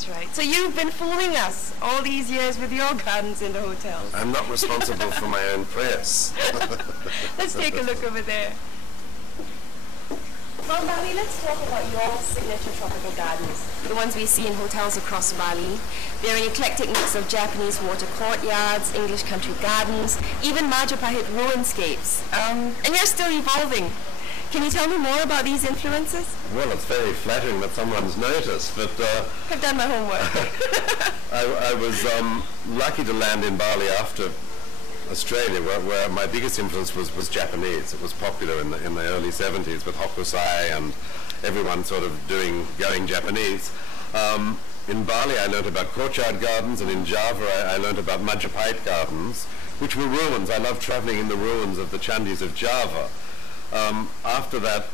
That's right. So you've been fooling us all these years with your gardens in the hotels. I'm not responsible for my own press. Let's take a look over there. Well, Bali, let's talk about your signature tropical gardens, the ones we see in hotels across Bali. They're an eclectic mix of Japanese water courtyards, English country gardens, even Majapahit ruinscapes. And you're still evolving. Can you tell me more about these influences? Well, it's very flattering that someone's noticed, but I've done my homework. I was lucky to land in Bali after Australia, where my biggest influence was Japanese. It was popular in the early 70s with Hokusai and everyone sort of going Japanese. In Bali I learned about courtyard gardens, and in Java I learned about Majapahit gardens, which were ruins. I love traveling in the ruins of the Chandis of Java. After that,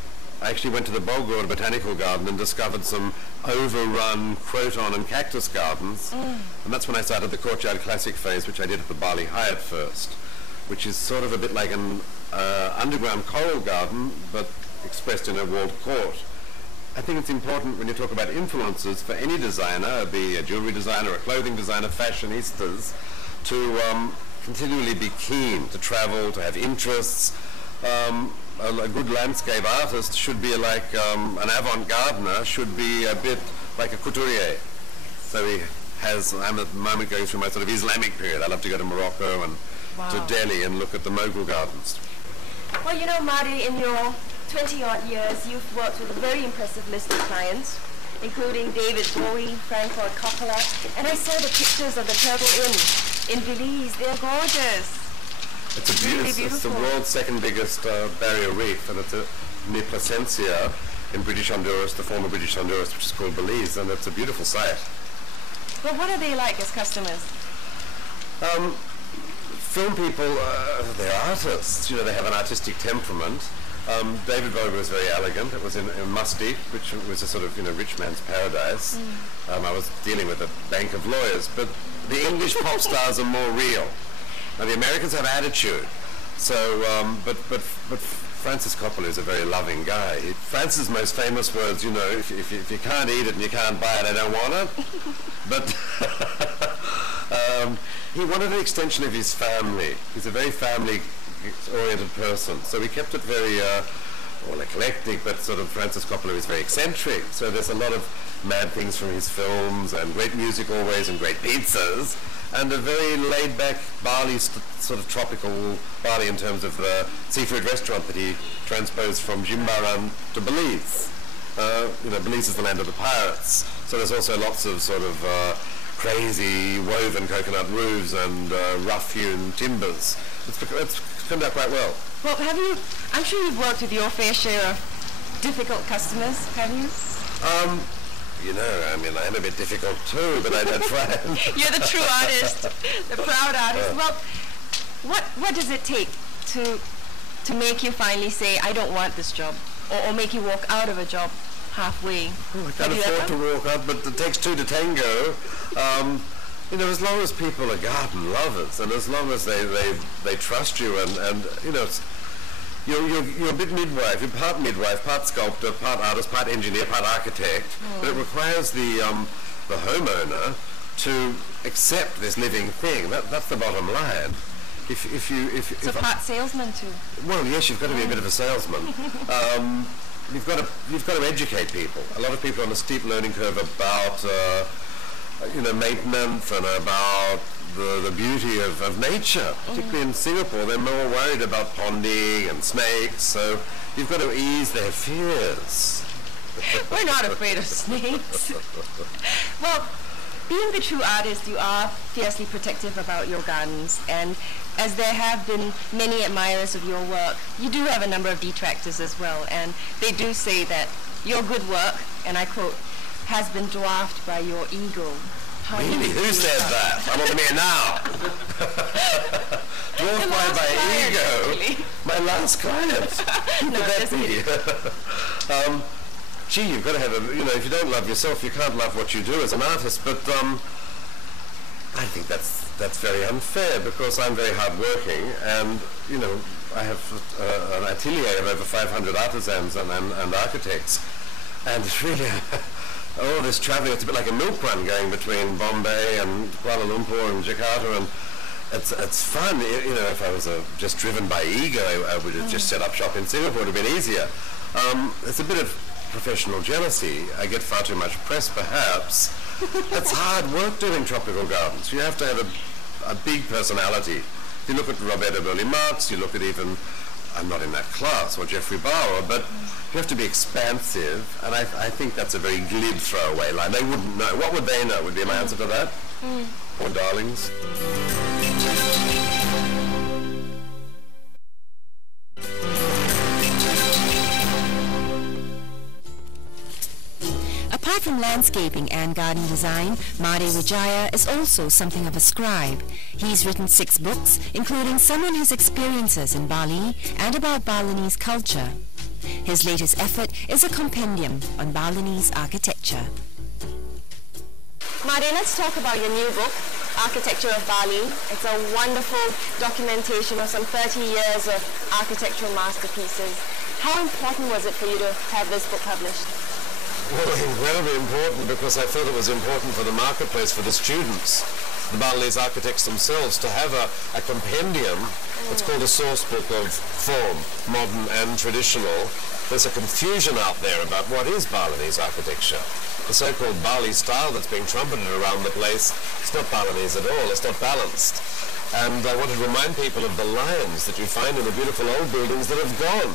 I actually went to the Bogor Botanical Garden and discovered some overrun croton and cactus gardens. And that's when I started the Courtyard Classic phase, which I did at the Bali Hyatt first, which is sort of a bit like an underground coral garden, but expressed in a walled court. I think it's important when you talk about influences for any designer, be a jewelry designer, a clothing designer, fashionistas, to continually be keen to travel, to have interests. A good landscape artist should be like an avant-gardener, should be a bit like a couturier. So I'm at the moment going through my sort of Islamic period. I love to go to Morocco and to Delhi and look at the Mughal gardens. Well, you know, Marty, in your 20-odd years, you've worked with a very impressive list of clients, including David Bowie, Frank Lloyd Coppola, and I saw the pictures of the Turtle Inn in Belize. They're gorgeous. It's the world's second biggest barrier reef, and it's near Placencia in British Honduras, the former British Honduras, which is called Belize, and it's a beautiful site. Well, what are they like as customers? Film people, they're artists. You know, they have an artistic temperament. David Bowie was very elegant. It was in Musty, which was a sort of, rich man's paradise. I was dealing with a bank of lawyers, but the English pop stars are more real. Now, the Americans have attitude, so, but Francis Coppola is a very loving guy. Francis' most famous words, if you can't eat it and you can't buy it, I don't want it. But he wanted an extension of his family. He's a very family-oriented person, so he kept it very, eclectic, but sort of Francis Coppola is very eccentric, so there's a lot of mad things from his films, and great music always, and great pizzas. And a very laid-back Bali, sort of tropical Bali in terms of the seafood restaurant that he transposed from Jimbaran to Belize. Belize is the land of the pirates, so there's also lots of sort of crazy woven coconut roofs and rough-hewn timbers. It's turned out quite well. Well, I'm sure you've worked with your fair share of difficult customers, have you? I'm a bit difficult too, but I try. You're the true artist, the proud artist. Well, what does it take to make you finally say, I don't want this job, or make you walk out of a job halfway? I can't afford to walk out, but it takes two to tango. As long as people are garden lovers, and as long as they trust you, and you're a bit midwife. You're part midwife, part sculptor, part artist, part engineer, part architect. But it requires the homeowner to accept this living thing. That's the bottom line. So part salesman too. Well, yes, you've got to be a bit of a salesman. You've got to educate people. A lot of people on a steep learning curve about maintenance and about the beauty of nature, particularly in Singapore. They're more worried about ponding and snakes, so you've got to ease their fears. We're not afraid of snakes. Well, being the true artist, you are fiercely protective about your gardens, and as there have been many admirers of your work, you do have a number of detractors as well, and they do say that your good work, and I quote, has been dwarfed by your ego. Really? Who said that? I want to hear now. Dwarfed by my ego? Really? My last client? Who could that be? Gee, you've got to have if you don't love yourself, you can't love what you do as an artist, but I think that's very unfair, because I'm very hardworking, and, I have an atelier of over 500 artisans and architects, and it's really all this traveling, it's a bit like a milk run going between Bombay and Kuala Lumpur and Jakarta, and it's fun. You know, if I was just driven by ego, I would have just set up shop in Singapore. It would have been easier. It's a bit of professional jealousy. I get far too much press, perhaps. It's hard work doing tropical gardens. You have to have a big personality. You look at Roberto Burle Marx, you look at even, I'm not in that class, or Jeffrey Bauer, but you have to be expansive, and I think that's a very glib throwaway line. They wouldn't know. What would they know would be my answer to that. Poor darlings. Apart from landscaping and garden design, Made Wijaya is also something of a scribe. He's written 6 books, including some on his experiences in Bali and about Balinese culture. His latest effort is a compendium on Balinese architecture. Made, let's talk about your new book, Architecture of Bali. It's a wonderful documentation of some 30 years of architectural masterpieces. How important was it for you to have this book published? Well, incredibly important, because I felt it was important for the marketplace, for the students, the Balinese architects themselves, to have a compendium. It's called a source book of form, modern and traditional. There's a confusion out there about what is Balinese architecture. The so-called Bali style that's being trumpeted around the place, it's not Balinese at all, it's not balanced. And I wanted to remind people of the lines that you find in the beautiful old buildings that have gone.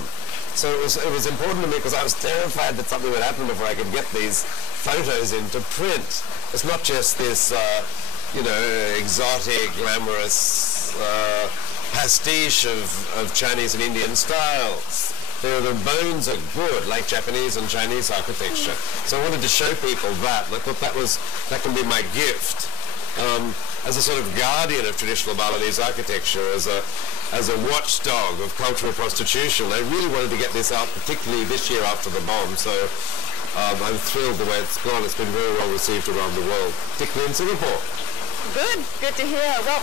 So it was important to me, because I was terrified that something would happen before I could get these photos into print. It's not just this, exotic, glamorous pastiche of Chinese and Indian styles. The bones are good, like Japanese and Chinese architecture. So I wanted to show people that, and I thought that can be my gift. As a sort of guardian of traditional Balinese architecture, as a watchdog of cultural prostitution, I really wanted to get this out, particularly this year after the bomb. So I'm thrilled the way it's gone. It's been very well received around the world, particularly in Singapore. Good to hear. Well,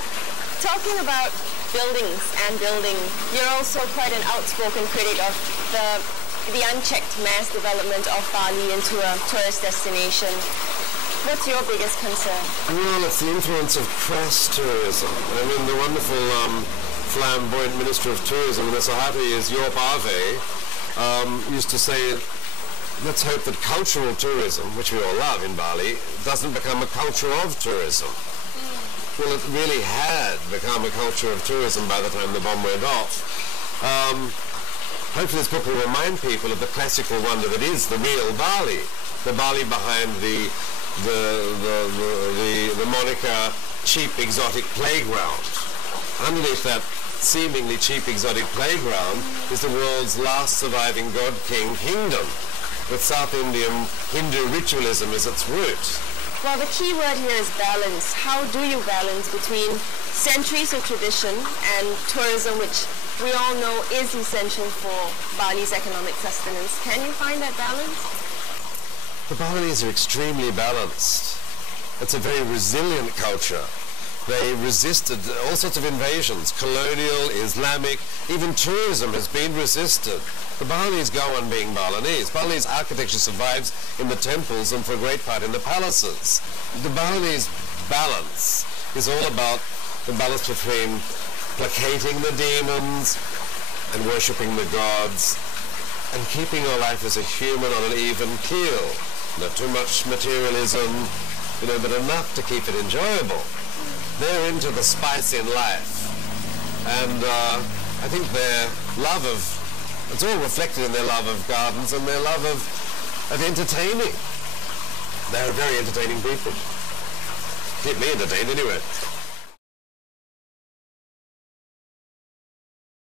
talking about buildings and building, you're also quite an outspoken critic of the unchecked mass development of Bali into a tourist destination. What's your biggest concern? Well, it's the influence of crass tourism. I mean, the wonderful flamboyant Minister of Tourism, Nesahati is Yorp Ave, used to say, let's hope that cultural tourism, which we all love in Bali, doesn't become a culture of tourism. Well, it really had become a culture of tourism by the time the bomb went off. Hopefully this book will remind people of the classical wonder that is the real Bali, the Bali behind the moniker cheap exotic playground. Underneath that seemingly cheap exotic playground is the world's last surviving god-king kingdom, with South Indian Hindu ritualism as its root. Well, the key word here is balance. How do you balance between centuries of tradition and tourism, which we all know is essential for Bali's economic sustenance? Can you find that balance? The Balinese are extremely balanced. It's a very resilient culture. They resisted all sorts of invasions, colonial, Islamic, even tourism has been resisted. The Balinese go on being Balinese. Balinese architecture survives in the temples and for a great part in the palaces. The Balinese balance is all about the balance between placating the demons and worshipping the gods and keeping your life as a human on an even keel. Not too much materialism, but enough to keep it enjoyable. They're into the spice in life. And I think their love of, it's all reflected in their love of gardens and their love of entertaining. They're very entertaining people. Keep me entertained anyway.